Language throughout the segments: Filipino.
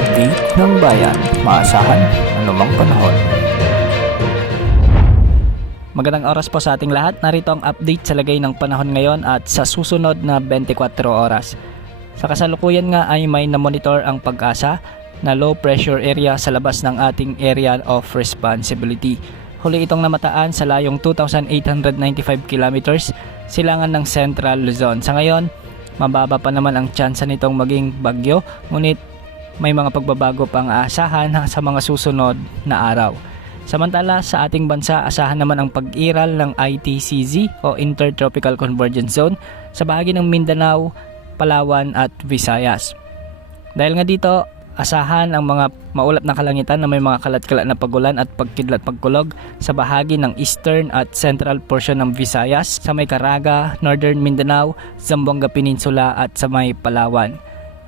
update ng bayan, maasahan anumang panahon. Magandang oras po sa ating lahat. Narito ang update sa lagay ng panahon ngayon at sa susunod na 24 oras. Sa kasalukuyan nga ay may na-monitor ang Pag-asa na low pressure area sa labas ng ating area of responsibility. Huli itong namataan sa layong 2,895 kilometers silangan ng Central Luzon. Sa ngayon, mababa pa naman ang tsansa nitong maging bagyo, ngunit may mga pagbabago pang aasahan sa mga susunod na araw. Samantala sa ating bansa, asahan naman ang pag-iral ng ITCZ o Intertropical Convergence Zone sa bahagi ng Mindanao, Palawan at Visayas. Dahil nga dito, asahan ang mga maulap na kalangitan na may mga kalat-kalat na pagulan at pagkidlat-pagkulog sa bahagi ng eastern at central portion ng Visayas, sa may Caraga, Northern Mindanao, Zamboanga Peninsula at sa may Palawan.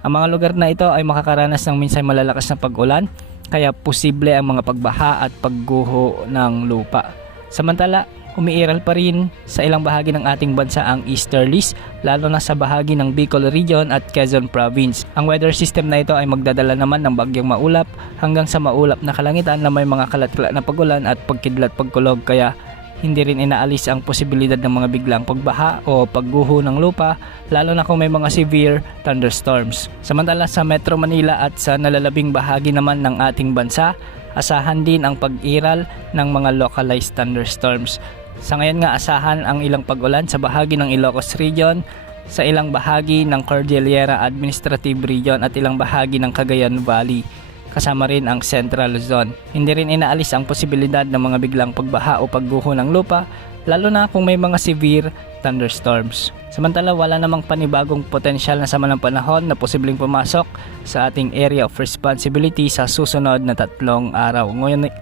Ang mga lugar na ito ay makakaranas ng minsan malalakas na pag-ulan, kaya posible ang mga pagbaha at pagguho ng lupa. Samantala, umiiral pa rin sa ilang bahagi ng ating bansa ang easterlies, lalo na sa bahagi ng Bicol Region at Quezon Province. Ang weather system na ito ay magdadala naman ng bagyong maulap hanggang sa maulap na kalangitan na may mga kalat-kalat na pagulan at pagkidlat-pagkulog, kaya hindi rin inaalis ang posibilidad ng mga biglang pagbaha o pagguho ng lupa, lalo na kung may mga severe thunderstorms. Samantala sa Metro Manila at sa nalalabing bahagi naman ng ating bansa, asahan din ang pag-iral ng mga localized thunderstorms. Sa ngayon nga, asahan ang ilang pag-ulan sa bahagi ng Ilocos Region, sa ilang bahagi ng Cordillera Administrative Region at ilang bahagi ng Cagayan Valley, kasama rin ang Central Luzon. Hindi rin inaalis ang posibilidad ng mga biglang pagbaha o pagguho ng lupa, lalo na kung may mga severe thunderstorms. Samantala, wala namang panibagong potensyal na sama ng panahon na posibleng pumasok sa ating area of responsibility sa susunod na 3 araw.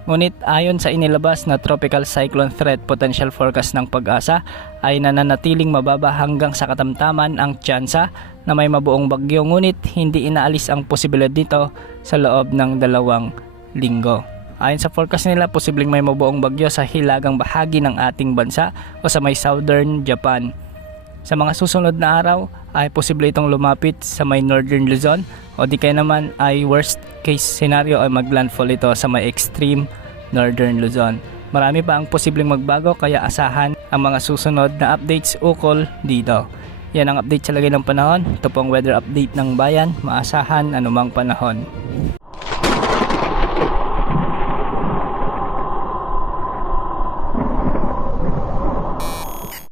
Ngunit ayon sa inilabas na Tropical Cyclone Threat Potential Forecast ng Pag-asa, ay nananatiling mababa hanggang sa katamtaman ang tsansa na may mabuong bagyo, ngunit hindi inaalis ang posibilidad dito sa loob ng 2 linggo. Ayon sa forecast nila, posibleng may mabuong bagyo sa hilagang bahagi ng ating bansa o sa may southern Japan. Sa mga susunod na araw ay posible itong lumapit sa may northern Luzon, o di kaya naman ay worst case scenario ay maglandfall ito sa may extreme northern Luzon. Marami pa ang posibleng magbago, kaya asahan ang mga susunod na updates ukol dito. Yan ang update sa lagay ng panahon. Ito pong weather update ng bayan, maasahan anumang panahon.